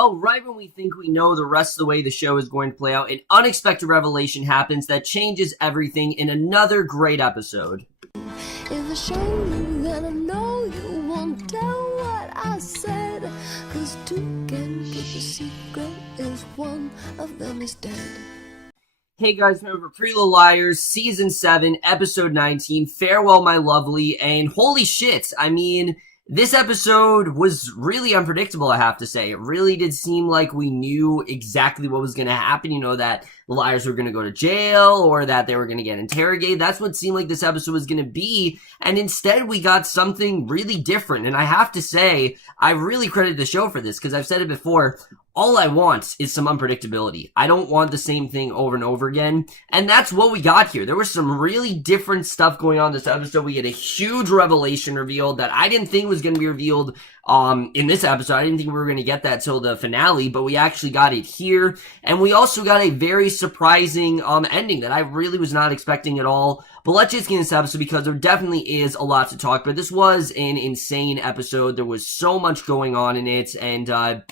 Well, right when we think we know the rest of the way the show is going to play out, an unexpected revelation happens that changes everything in another great episode. If I show you, then I know you won't tell what I said. 'Cause two can keep a secret if one of them is dead. Hey guys, remember Pretty Little Liars, Season 7, Episode 19, Farewell My Lovely, and holy shit, I mean, this episode was really unpredictable, I have to say. It really did seem like we knew exactly what was going to happen, that the liars were going to go to jail, or that they were going to get interrogated. That's what it seemed like this episode was going to be, and instead we got something really different, and I have to say, I really credit the show for this, because I've said it before, all I want is some unpredictability. I don't want the same thing over and over again, and that's what we got here. There was some really different stuff going on this episode. We had a huge revelation revealed that I didn't think was going to be revealed in this episode. I didn't think we were going to get that till the finale, but we actually got it here, and we also got a very surprising ending that I really was not expecting at all. But let's just get into this episode because there definitely is a lot to talk about. This was an insane episode. There was so much going on in it, and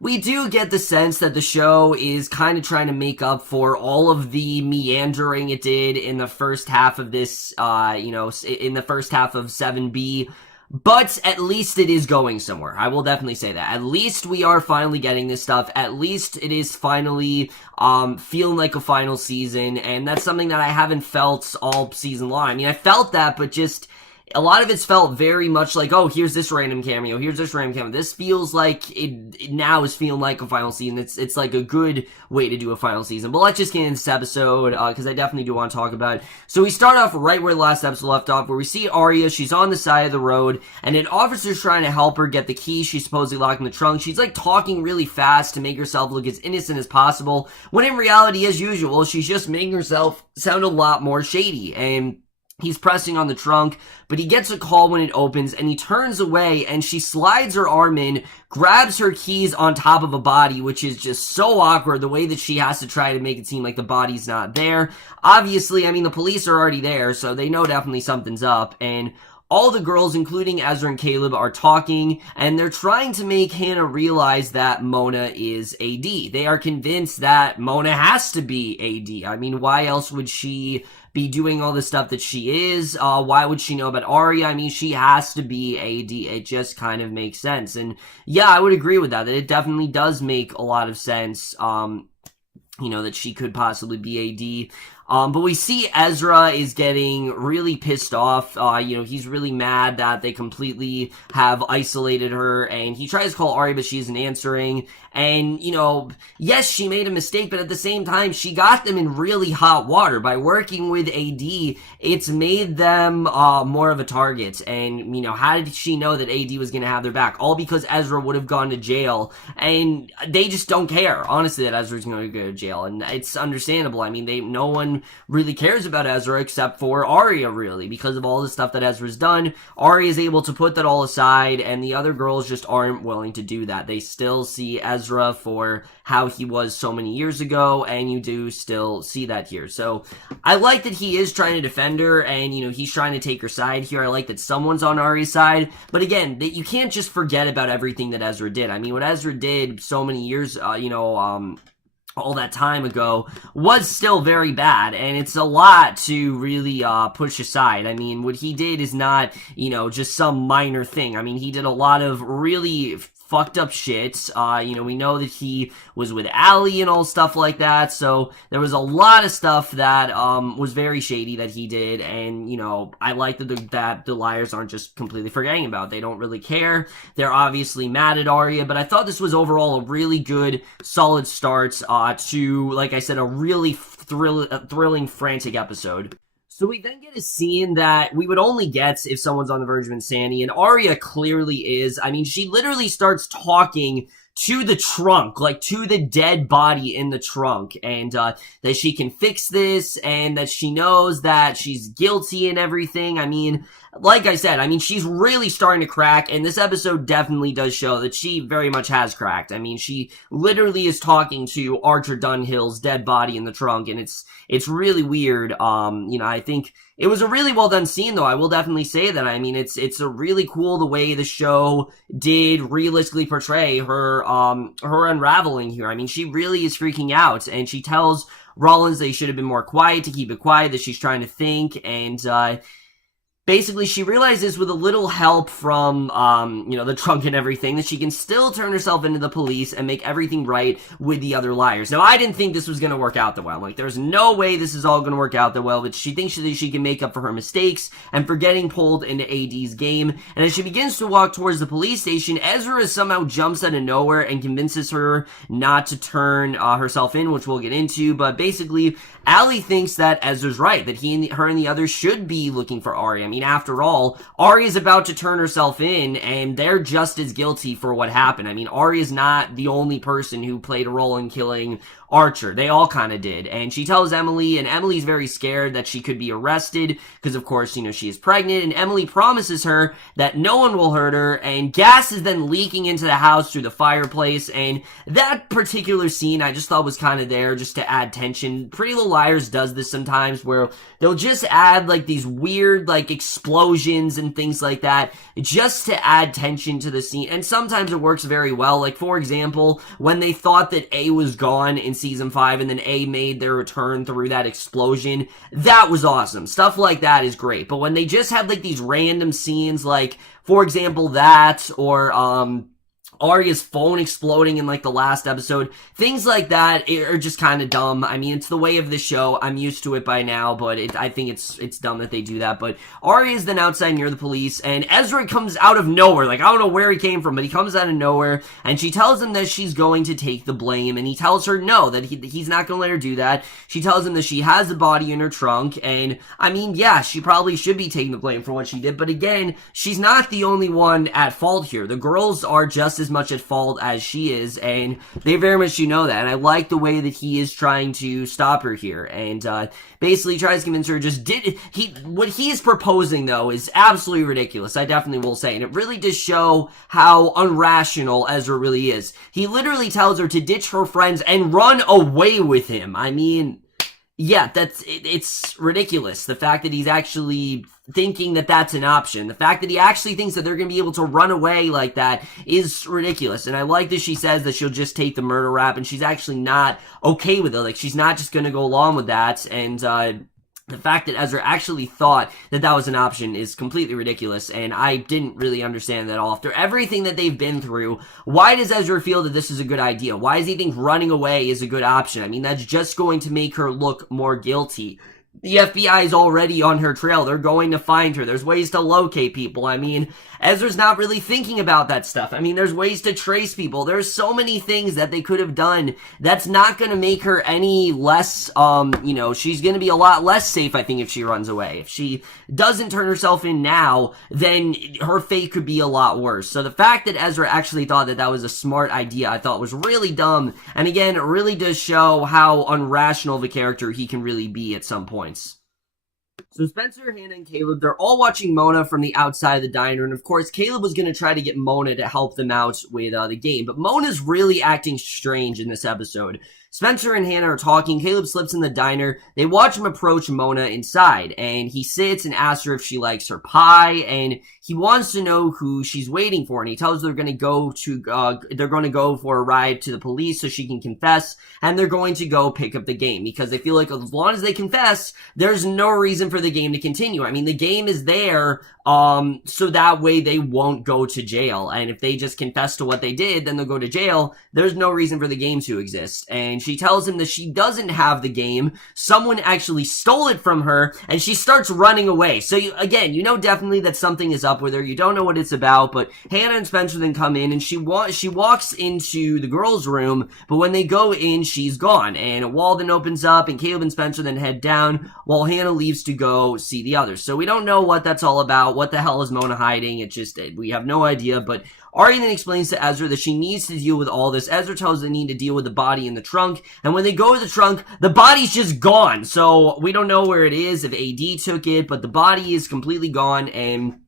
we do get the sense that the show is kind of trying to make up for all of the meandering it did in the first half of this, in the first half of 7B. But at least it is going somewhere. I will definitely say that. At least we are finally getting this stuff. At least it is finally feeling like a final season. And that's something that I haven't felt all season long. I mean, I felt that, but just a lot of it's felt very much like, oh, here's this random cameo, here's this random cameo. This feels like it now is feeling like a final season. It's like a good way to do a final season. But let's just get into this episode, because I definitely do want to talk about it. So we start off right where the last episode left off, where we see Aria. She's on the side of the road, and an officer's trying to help her get the key she's supposedly locked in the trunk. She's like talking really fast to make herself look as innocent as possible, when in reality, as usual, she's just making herself sound a lot more shady. And he's pressing on the trunk, but he gets a call when it opens, and he turns away, and she slides her arm in, grabs her keys on top of a body, which is just so awkward, the way that she has to try to make it seem like the body's not there. Obviously, I mean, the police are already there, so they know definitely something's up, and all the girls, including Ezra and Caleb, are talking, and they're trying to make Hannah realize that Mona is AD. They are convinced that Mona has to be AD. I mean, why else would she be doing all the stuff that she is? Why would she know about Aria? I mean, she has to be AD. It just kind of makes sense. And yeah, I would agree with that it definitely does make a lot of sense, that she could possibly be AD. But we see Ezra is getting really pissed off. He's really mad that they completely have isolated her, and he tries to call Aria, but she isn't answering. And, yes, she made a mistake, but at the same time, she got them in really hot water. By working with AD, it's made them more of a target. And, how did she know that AD was going to have their back? All because Ezra would have gone to jail. And they just don't care, honestly, that Ezra's going to go to jail. And it's understandable. I mean, no one really cares about Ezra except for Aria, really, because of all the stuff that Ezra's done. Aria is able to put that all aside, and the other girls just aren't willing to do that. They still see Ezra for how he was so many years ago, and you do still see that here. So I like that he is trying to defend her, and he's trying to take her side here. I like that someone's on Aria's side, but again, that you can't just forget about everything that Ezra did. I mean, what Ezra did so many years, all that time ago was still very bad, and it's a lot to really push aside. I mean, what he did is not, just some minor thing. I mean, he did a lot of really fucked up shit. We know that he was with Allie and all stuff like that, so there was a lot of stuff that was very shady that he did, and I like that the liars aren't just completely forgetting about it. They don't really care. They're obviously mad at Aria, but I thought this was overall a really good, solid start to, like I said, a really thrilling, frantic episode. So we then get a scene that we would only get if someone's on the verge of insanity, and Aria clearly is. I mean, she literally starts talking to the trunk, like to the dead body in the trunk, and that she can fix this, and that she knows that she's guilty and everything. I mean, like I said, she's really starting to crack, and this episode definitely does show that she very much has cracked. I mean, she literally is talking to Archer Dunhill's dead body in the trunk, and it's really weird. I think It was a really well done scene, though. I will definitely say that. I mean, it's a really cool the way the show did realistically portray her unraveling here. I mean, she really is freaking out, and she tells Rollins that he should have been more quiet, to keep it quiet, that she's trying to think, and basically, she realizes with a little help from, the trunk and everything, that she can still turn herself into the police and make everything right with the other liars. Now, I didn't think this was going to work out that well. Like, there's no way this is all going to work out that well, but she thinks that she can make up for her mistakes and for getting pulled into AD's game. And as she begins to walk towards the police station, Ezra somehow jumps out of nowhere and convinces her not to turn herself in, which we'll get into. But basically, Allie thinks that Ezra's right, that her and the others should be looking for Aria. I mean, after all, Aria's about to turn herself in, and they're just as guilty for what happened. I mean, Aria's not the only person who played a role in killing Archer. They all kind of did. And she tells Emily, and Emily's very scared that she could be arrested because, of course, she is pregnant. And Emily promises her that no one will hurt her. And gas is then leaking into the house through the fireplace. And that particular scene I just thought was kind of there just to add tension. Pretty Little Liars does this sometimes where they'll just add like these weird like explosions and things like that just to add tension to the scene. And sometimes it works very well. Like, for example, when they thought that A was gone in season 5 and then A made their return through that explosion, that was awesome. Stuff like that is great. But when they just have like these random scenes, like for example that, or Arya's phone exploding in like the last episode, things like that are just kind of dumb. I mean, it's the way of the show. I'm used to it by now, but I think it's dumb that they do that. But Arya's then outside near the police, and Ezra comes out of nowhere. Like, I don't know where he came from, but he comes out of nowhere, and she tells him that she's going to take the blame, and he tells her no, that he's not going to let her do that. She tells him that she has the body in her trunk, and I mean, yeah, she probably should be taking the blame for what she did, but again, she's not the only one at fault here. The girls are just as much at fault as she is, and they very much know that, and I like the way that he is trying to stop her here, and basically tries to convince her what he is proposing, though, is absolutely ridiculous, I definitely will say, and it really does show how unrational Ezra really is. He literally tells her to ditch her friends and run away with him. I mean, yeah, it's ridiculous. The fact that he's actually thinking that that's an option. The fact that he actually thinks that they're going to be able to run away like that is ridiculous. And I like that she says that she'll just take the murder rap, and she's actually not okay with it. Like, she's not just going to go along with that. And, the fact that Ezra actually thought that that was an option is completely ridiculous, and I didn't really understand that at all. After everything that they've been through, why does Ezra feel that this is a good idea? Why does he think running away is a good option? I mean, that's just going to make her look more guilty. The FBI is already on her trail. They're going to find her. There's ways to locate people. I mean, Ezra's not really thinking about that stuff. I mean, there's ways to trace people. There's so many things that they could have done that's not going to make her any less, she's going to be a lot less safe, I think, if she runs away. If she doesn't turn herself in now, then her fate could be a lot worse. So the fact that Ezra actually thought that that was a smart idea, I thought was really dumb. And again, it really does show how unrational of a character he can really be at some point. So Spencer, Hannah, and Caleb, they're all watching Mona from the outside of the diner, and of course Caleb was going to try to get Mona to help them out with the game, but Mona's really acting strange in this episode. Spencer and Hannah are talking. Caleb slips in the diner. They watch him approach Mona inside, and he sits and asks her if she likes her pie, and he wants to know who she's waiting for, and he tells her they're going to go for a ride to the police so she can confess, and they're going to go pick up the game, because they feel like as long as they confess, there's no reason for the game to continue. I mean, the game is there, so that way they won't go to jail, and if they just confess to what they did, then they'll go to jail. There's no reason for the game to exist, and she tells him that she doesn't have the game. Someone actually stole it from her, and she starts running away. So you know definitely that something is up with her. You don't know what it's about, but Hannah and Spencer then come in, and she walks into the girls' room, but when they go in, she's gone, and a wall then opens up, and Caleb and Spencer then head down, while Hannah leaves to go see the others. So we don't know what that's all about. What the hell is Mona hiding? We have no idea, but Aria then explains to Ezra that she needs to deal with all this. Ezra tells her they need to deal with the body in the trunk, and when they go to the trunk, the body's just gone. So we don't know where it is, if AD took it, but the body is completely gone, and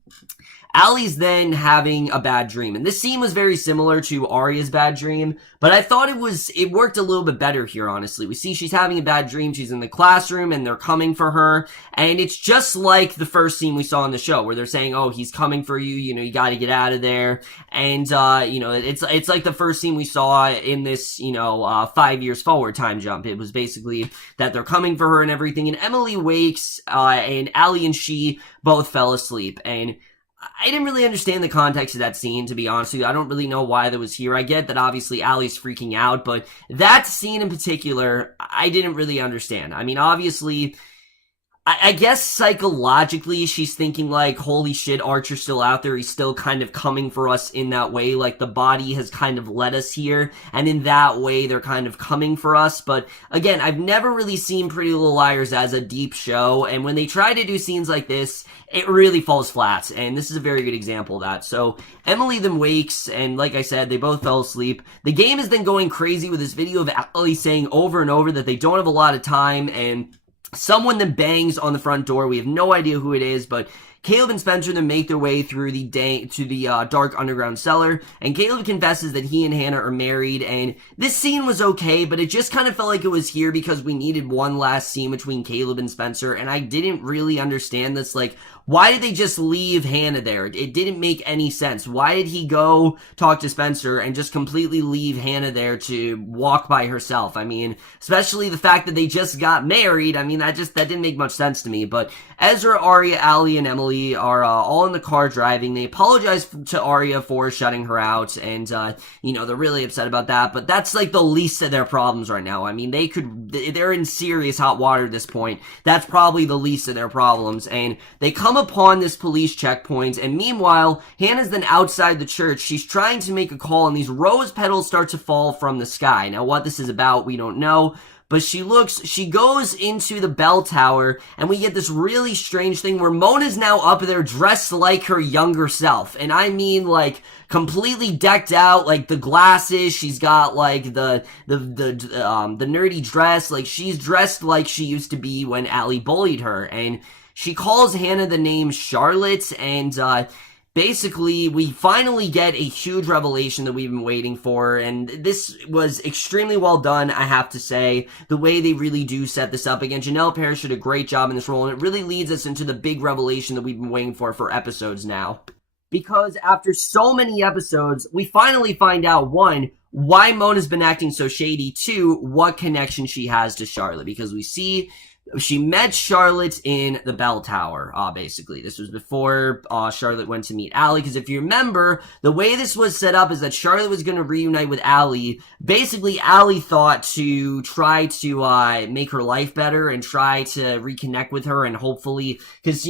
Allie's then having a bad dream. And this scene was very similar to Aria's bad dream, but I thought it worked a little bit better here, honestly. We see she's having a bad dream, she's in the classroom, and they're coming for her, and it's just like the first scene we saw in the show, where they're saying, oh, he's coming for you, you gotta get out of there, and, it's like the first scene we saw in this, 5 years forward time jump. It was basically that they're coming for her and everything, and Emily wakes, and Allie and she both fell asleep, and I didn't really understand the context of that scene, to be honest with you. I don't really know why that was here. I get that obviously Allie's freaking out, but that scene in particular, I didn't really understand. I mean, obviously, I guess psychologically she's thinking like, holy shit, Archer's still out there, he's still kind of coming for us in that way, like the body has kind of led us here, and in that way they're kind of coming for us. But again, I've never really seen Pretty Little Liars as a deep show, and when they try to do scenes like this, it really falls flat, and this is a very good example of that. So Emily then wakes, and like I said, they both fell asleep. The game is then going crazy with this video of Allie saying over and over that they don't have a lot of time, and someone then bangs on the front door. We have no idea who it is, but Caleb and Spencer then make their way through the dark underground cellar, and Caleb confesses that he and Hannah are married, and this scene was okay, but it just kind of felt like it was here because we needed one last scene between Caleb and Spencer, and I didn't really understand this. Like, why did they just leave Hannah there? It didn't make any sense. Why did he go talk to Spencer and just completely leave Hannah there to walk by herself? I mean, especially the fact that they just got married. I mean, that didn't make much sense to me. But Ezra, Aria, Allie, and Emily are all in the car driving. They apologize to Aria for shutting her out, and they're really upset about that. But that's like the least of their problems right now. I mean, they're in serious hot water at this point. That's probably the least of their problems, and they come upon this police checkpoint, and meanwhile, Hannah's then outside the church. She's trying to make a call, and these rose petals start to fall from the sky. Now, what this is about, we don't know, but she goes into the bell tower, and we get this really strange thing where Mona's now up there dressed like her younger self, and I mean, like, completely decked out, like the glasses, she's got like the nerdy dress, like she's dressed like she used to be when Allie bullied her, and she calls Hannah the name Charlotte, and basically we finally get a huge revelation that we've been waiting for, and this was extremely well done, I have to say. The way they really do set this up. Again, Janelle Parrish did a great job in this role, and it really leads us into the big revelation that we've been waiting for episodes now. Because after so many episodes, we finally find out, one, why Mona's been acting so shady, two, what connection she has to Charlotte, because we see she met Charlotte in the bell tower, basically. This was before Charlotte went to meet Allie, because if you remember, the way this was set up is that Charlotte was going to reunite with Allie. Basically, Allie thought to try to make her life better and try to reconnect with her, and hopefully, because,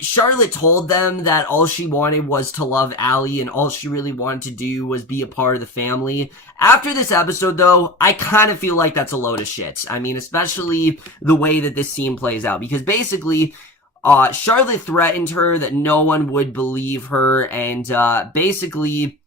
Charlotte told them that all she wanted was to love Allie, and all she really wanted to do was be a part of the family. After this episode, though, I kind of feel like that's a load of shit. I mean, especially the way that this scene plays out, because basically, Charlotte threatened her that no one would believe her, and basically,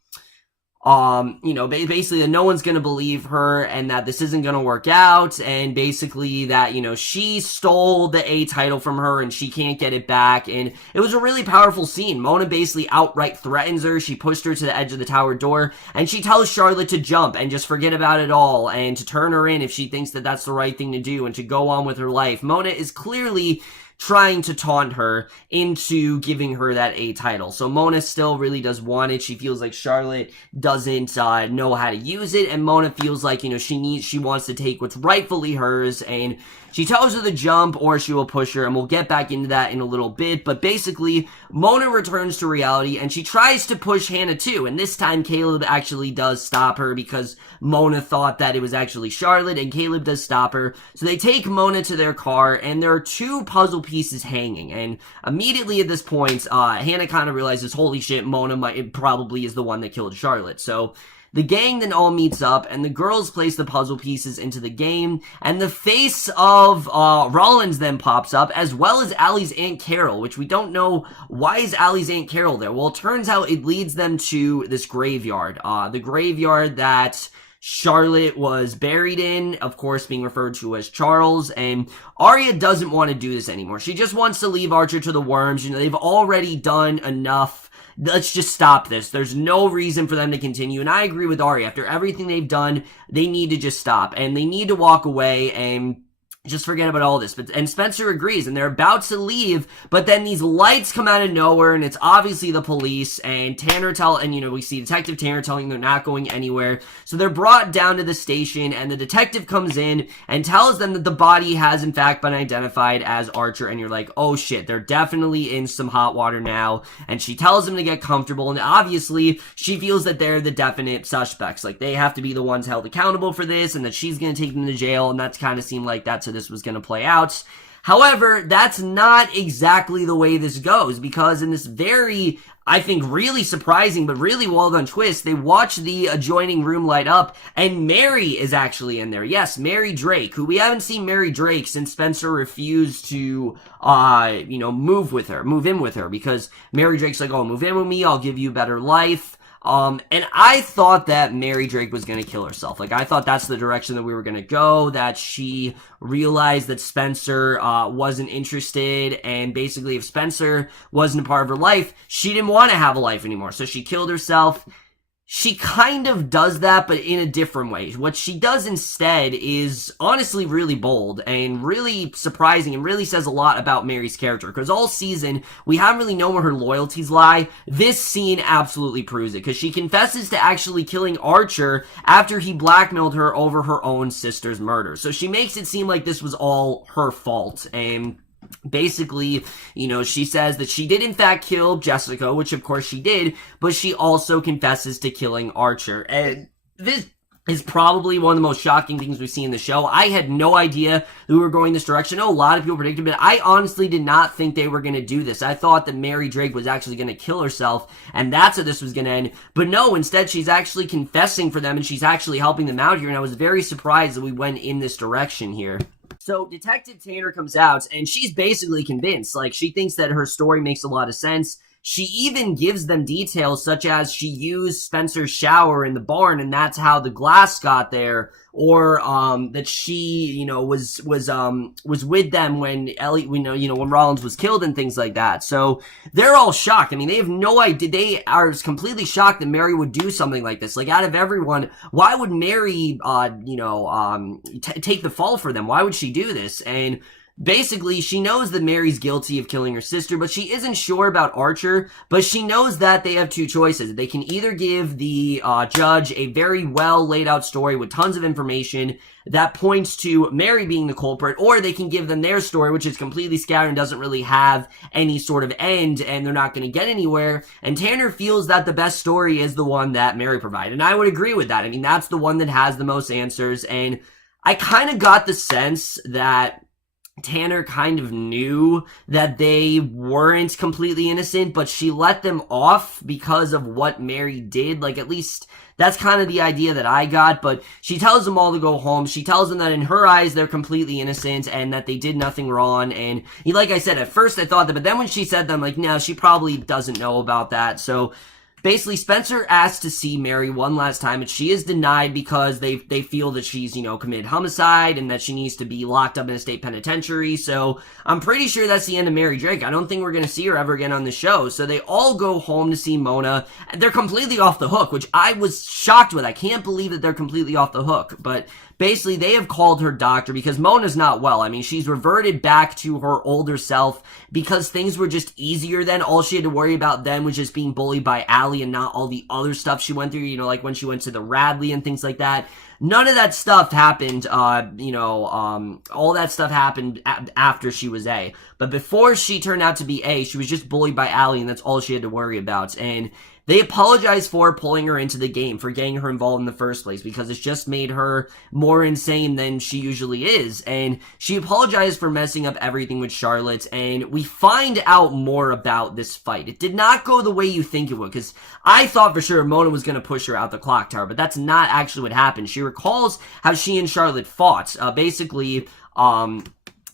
basically that no one's gonna believe her, and that this isn't gonna work out, and basically that, she stole the A title from her and she can't get it back, and it was a really powerful scene. Mona basically outright threatens her. She pushed her to the edge of the tower door, and she tells Charlotte to jump and just forget about it all, and to turn her in if she thinks that that's the right thing to do, and to go on with her life. Mona is clearly trying to taunt her into giving her that A title. So Mona still really does want it. She feels like Charlotte doesn't know how to use it, and Mona feels like, she wants to take what's rightfully hers, and she tells her to jump or she will push her, and we'll get back into that in a little bit. But basically, Mona returns to reality, and she tries to push Hannah too, and this time Caleb actually does stop her, because Mona thought that it was actually Charlotte, and Caleb does stop her. So they take Mona to their car, and there are two puzzle pieces hanging, and immediately at this point, Hannah kind of realizes, holy shit, Mona probably is the one that killed Charlotte. So the gang then all meets up, and the girls place the puzzle pieces into the game, and the face of Rollins then pops up, as well as Allie's Aunt Carol, which we don't know, why is Allie's Aunt Carol there? Well, it turns out it leads them to this graveyard. The graveyard that Charlotte was buried in, of course being referred to as Charles, and Aria doesn't want to do this anymore. She just wants to leave Archer to the worms. They've already done enough. Let's just stop this. There's no reason for them to continue, and I agree with Aria. After everything they've done, they need to just stop, and they need to walk away and just forget about all this. And Spencer agrees, and they're about to leave, but then these lights come out of nowhere, and it's obviously the police, and we see Detective Tanner telling them they're not going anywhere. So they're brought down to the station, and the detective comes in and tells them that the body has in fact been identified as Archer, and you're like, oh shit, they're definitely in some hot water now. And she tells them to get comfortable, and obviously she feels that they're the definite suspects. Like, they have to be the ones held accountable for this, and that she's gonna take them to jail, and that's kind of seemed like that's this was going to play out. However, that's not exactly the way this goes, because in this very, I think, really surprising but really well done twist, they watch the adjoining room light up, and Mary is actually in there. Yes, Mary Drake, who we haven't seen Mary Drake since Spencer refused to, move in with her, because Mary Drake's like, oh, move in with me, I'll give you a better life. And I thought that Mary Drake was gonna kill herself. Like, I thought that's the direction that we were gonna go, that she realized that Spencer, wasn't interested, and basically if Spencer wasn't a part of her life, she didn't want to have a life anymore, so she killed herself. She kind of does that, but in a different way. What she does instead is honestly really bold and really surprising, and really says a lot about Mary's character, because all season we haven't really known where her loyalties lie. This scene absolutely proves it, because she confesses to actually killing Archer after he blackmailed her over her own sister's murder. So she makes it seem like this was all her fault, and basically, she says that she did in fact kill Jessica, which of course she did, but she also confesses to killing Archer. And this is probably one of the most shocking things we see in the show. I had no idea we were going this direction. I know a lot of people predicted, but I honestly did not think they were going to do this. I thought that Mary Drake was actually going to kill herself, and that's how this was going to end. But no, instead she's actually confessing for them, and she's actually helping them out here, and I was very surprised that we went in this direction here. So Detective Tanner comes out, and she's basically convinced. Like, she thinks that her story makes a lot of sense. She even gives them details such as she used Spencer's shower in the barn, and that's how the glass got there, or that she, was with them when Ellie, when Rollins was killed and things like that. So they're all shocked. I mean, they have no idea. They are completely shocked that Mary would do something like this. Like, out of everyone, why would Mary, take the fall for them? Why would she do this? And basically, she knows that Mary's guilty of killing her sister, but she isn't sure about Archer, but she knows that they have two choices. They can either give the judge a very well laid out story with tons of information that points to Mary being the culprit, or they can give them their story, which is completely scattered and doesn't really have any sort of end, and they're not going to get anywhere. And Tanner feels that the best story is the one that Mary provided, and I would agree with that. I mean, that's the one that has the most answers, and I kind of got the sense that Tanner kind of knew that they weren't completely innocent, but she let them off because of what Mary did. Like, at least that's kind of the idea that I got, but she tells them all to go home. She tells them that in her eyes, they're completely innocent and that they did nothing wrong. And like I said, at first I thought that, but then when she said that, I'm like, no, she probably doesn't know about that. So basically, Spencer asks to see Mary one last time, and she is denied because they feel that she's, committed homicide and that she needs to be locked up in a state penitentiary. So I'm pretty sure that's the end of Mary Drake. I don't think we're going to see her ever again on the show. So they all go home to see Mona. They're completely off the hook, which I was shocked with. I can't believe that they're completely off the hook. But basically, they have called her doctor because Mona's not well. I mean, she's reverted back to her older self because things were just easier then. All she had to worry about then was just being bullied by Allie and not all the other stuff she went through, like when she went to the Radley and things like that. None of that stuff happened, all that stuff happened after she was A. But before she turned out to be A, she was just bullied by Allie, and that's all she had to worry about. And they apologize for pulling her into the game, for getting her involved in the first place, because it's just made her more insane than she usually is. And she apologized for messing up everything with Charlotte, and we find out more about this fight. It did not go the way you think it would, because I thought for sure Mona was going to push her out the clock tower, but that's not actually what happened. She recalls how she and Charlotte fought.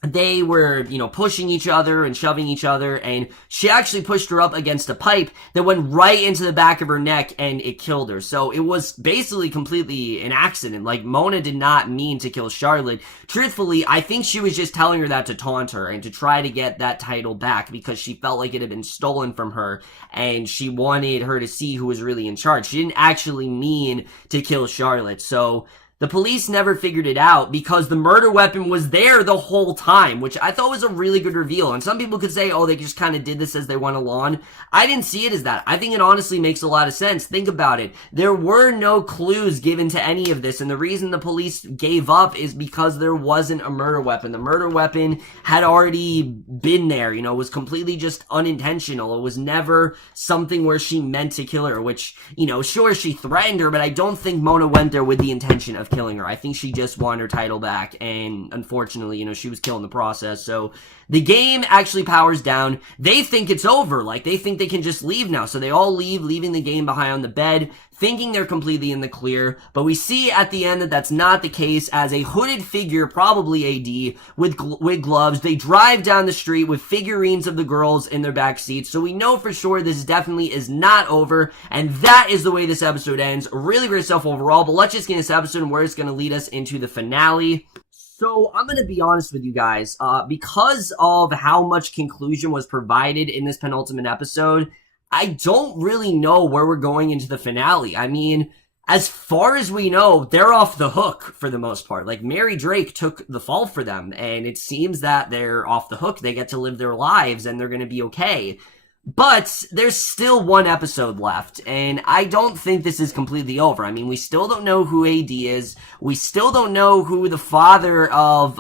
they were, pushing each other and shoving each other, and she actually pushed her up against a pipe that went right into the back of her neck, and it killed her. So it was basically completely an accident. Like, Mona did not mean to kill Charlotte. Truthfully, I think she was just telling her that to taunt her and to try to get that title back, because she felt like it had been stolen from her, and she wanted her to see who was really in charge. She didn't actually mean to kill Charlotte. So the police never figured it out because the murder weapon was there the whole time, which I thought was a really good reveal. And some people could say, oh, they just kind of did this as they went along. I didn't see it as that. I think it honestly makes a lot of sense. Think about it. There were no clues given to any of this, and the reason the police gave up is because there wasn't a murder weapon. The murder weapon had already been there, it was completely just unintentional. It was never something where she meant to kill her, which, sure, she threatened her, but I don't think Mona went there with the intention of killing her. I think she just wanted her title back, and unfortunately, she was killed in the process. So the game actually powers down. They think it's over. Like, they think they can just leave now. So they all leave, leaving the game behind on the bed, thinking they're completely in the clear. But we see at the end that that's not the case, as a hooded figure, probably AD, with gloves, they drive down the street with figurines of the girls in their back seats. So we know for sure this definitely is not over, and that is the way this episode ends. Really great stuff overall, but let's just get this episode and where it's going to lead us into the finale. So I'm going to be honest with you guys, because of how much conclusion was provided in this penultimate episode, I don't really know where we're going into the finale. I mean, as far as we know, they're off the hook for the most part. Like, Mary Drake took the fall for them, and it seems that they're off the hook. They get to live their lives, and they're going to be okay. But there's still one episode left, and I don't think this is completely over. I mean, we still don't know who AD is. We still don't know who the father of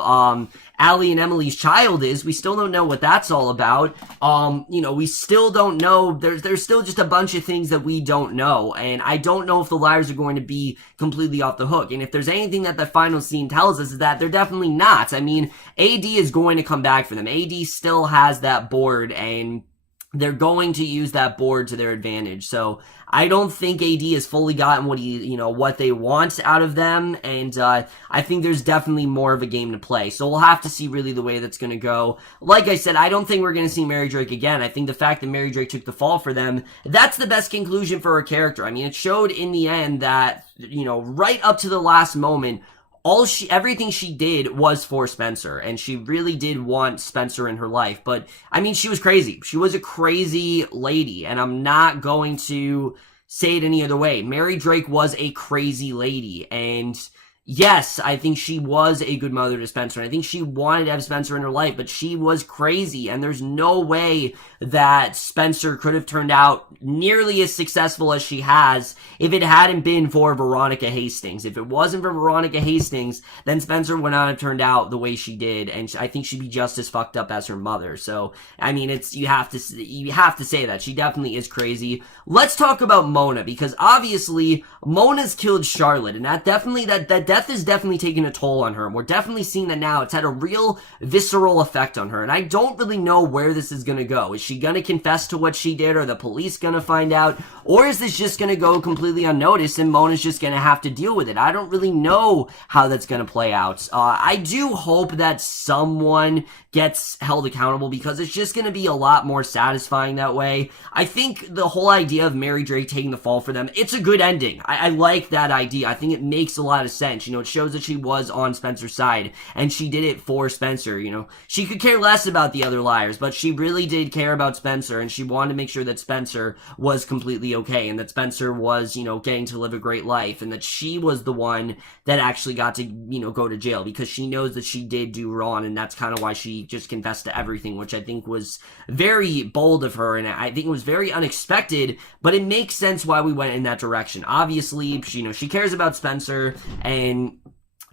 Allie and Emily's child is. We still don't know what that's all about. We still don't know. There's still just a bunch of things that we don't know, and I don't know if the liars are going to be completely off the hook. And if there's anything that the final scene tells us, is that they're definitely not. I mean, AD is going to come back for them. AD still has that board, and they're going to use that board to their advantage. So I don't think AD has fully gotten what they want out of them, and I think there's definitely more of a game to play. So we'll have to see really the way that's going to go. Like I said, I don't think we're going to see Mary Drake again. I think the fact that Mary Drake took the fall for them, that's the best conclusion for her character. I mean, it showed in the end that, right up to the last moment, everything she did was for Spencer, and she really did want Spencer in her life. But, I mean, she was crazy. She was a crazy lady, and I'm not going to say it any other way. Mary Drake was a crazy lady, and yes, I think she was a good mother to Spencer, and I think she wanted to have Spencer in her life, but she was crazy, and there's no way that Spencer could have turned out nearly as successful as she has if it hadn't been for Veronica Hastings. If it wasn't for Veronica Hastings, then Spencer would not have turned out the way she did, and I think she'd be just as fucked up as her mother. So, I mean, you have to say that. She definitely is crazy. Let's talk about Mona, because obviously, Mona's killed Charlotte, and that death is definitely taking a toll on her, and we're definitely seeing that now. It's had a real visceral effect on her, and I don't really know where this is gonna go. Is she gonna confess to what she did? Are the police gonna find out? Or is this just gonna go completely unnoticed and Mona's just gonna have to deal with it? I don't really know how that's gonna play out. I do hope that someone gets held accountable, because it's just gonna be a lot more satisfying that way. I think the whole idea of Mary Drake taking the fall for them, it's a good ending. I like that idea. I think it makes a lot of sense. It shows that she was on Spencer's side, and she did it for Spencer. She could care less about the other liars, but she really did care about Spencer, and she wanted to make sure that Spencer was completely okay, and that Spencer was, getting to live a great life, and that she was the one that actually got to, go to jail, because she knows that she did do wrong, and that's kind of why she just confessed to everything, which I think was very bold of her, and I think it was very unexpected, but it makes sense why we went in that direction. Obviously, she cares about Spencer, and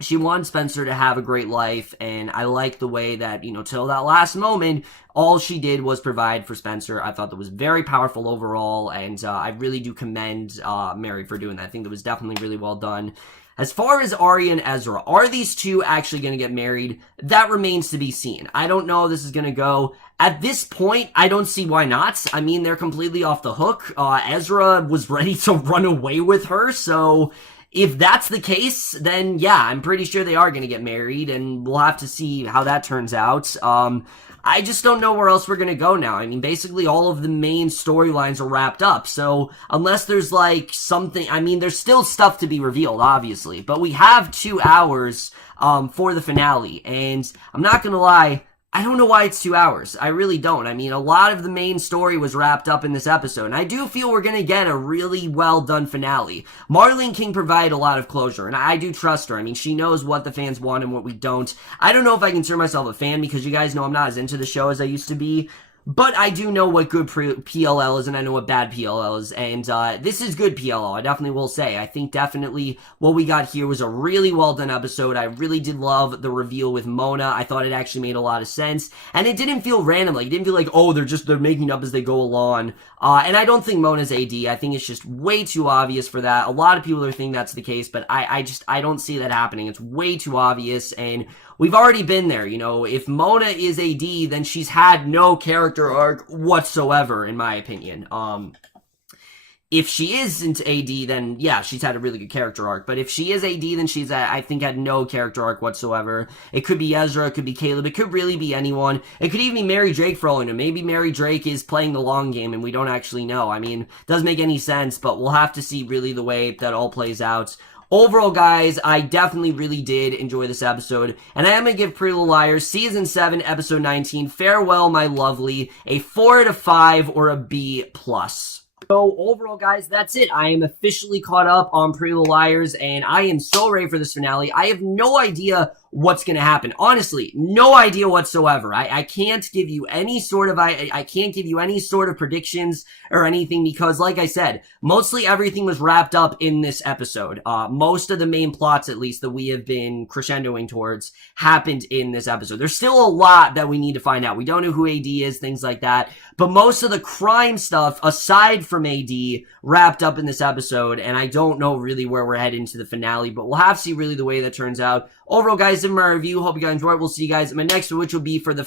she wants Spencer to have a great life, and I like the way that, till that last moment, all she did was provide for Spencer. I thought that was very powerful overall, and I really do commend Mary for doing that. I think that was definitely really well done. As far as Aria and Ezra, are these two actually going to get married? That remains to be seen. I don't know how this is going to go. At this point, I don't see why not. I mean, they're completely off the hook. Ezra was ready to run away with her, so if that's the case, then yeah, I'm pretty sure they are going to get married, and we'll have to see how that turns out. I just don't know where else we're going to go now. I mean, basically all of the main storylines are wrapped up, so unless there's like something, I mean, there's still stuff to be revealed, obviously, but we have 2 hours for the finale, and I'm not going to lie, I don't know why it's 2 hours. I really don't. I mean, a lot of the main story was wrapped up in this episode, and I do feel we're going to get a really well done finale. Marlene King provided a lot of closure, and I do trust her. I mean, she knows what the fans want and what we don't. I don't know if I consider myself a fan because you guys know I'm not as into the show as I used to be. But I do know what good PLL is, and I know what bad PLL is, and this is good PLL, I definitely will say. I think definitely what we got here was a really well-done episode. I really did love the reveal with Mona. I thought it actually made a lot of sense, and it didn't feel random. Like, it didn't feel like, oh, they're making up as they go along. And I don't think Mona's AD. I think it's just way too obvious for that. A lot of people are thinking that's the case, but I don't see that happening. It's way too obvious, and we've already been there, you know. If Mona is AD, then she's had no character arc whatsoever, in my opinion. If she isn't AD, then yeah, she's had a really good character arc. But if she is AD, then she's, I think, had no character arc whatsoever. It could be Ezra, it could be Caleb, it could really be anyone. It could even be Mary Drake for all I know. Maybe Mary Drake is playing the long game and we don't actually know. I mean, doesn't make any sense, but we'll have to see really the way that all plays out. Overall, guys, I definitely really did enjoy this episode, and I am going to give Pretty Little Liars Season 7, Episode 19, Farewell, My Lovely, a 4 out of 5 or a B+. So overall, guys, that's it. I am officially caught up on Pretty Little Liars, and I am so ready for this finale. I have no idea what's going to happen. Honestly, no idea whatsoever. I can't give you any sort of, I can't give you any sort of predictions or anything because, like I said, mostly everything was wrapped up in this episode. Most of the main plots, at least, that we have been crescendoing towards happened in this episode. There's still a lot that we need to find out. We don't know who AD is, things like that. But most of the crime stuff, aside from AD, wrapped up in this episode, and I don't know really where we're heading to the finale, but we'll have to see really the way that turns out. Overall, guys, in my review, hope you guys enjoyed. We'll see you guys in my next one, which will be for the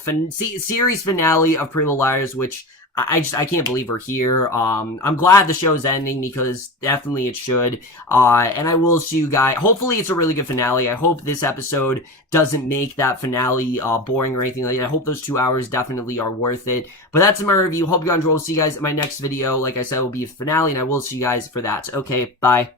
series finale of Pretty Little Liars, which I can't believe we're here. I'm glad the show's ending because definitely it should. And I will see you guys. Hopefully it's a really good finale. I hope this episode doesn't make that finale boring or anything like that. I hope those 2 hours definitely are worth it. But that's my review. Hope you guys enjoyed. We'll see you guys in my next video. Like I said, it will be a finale, and I will see you guys for that. Okay, bye.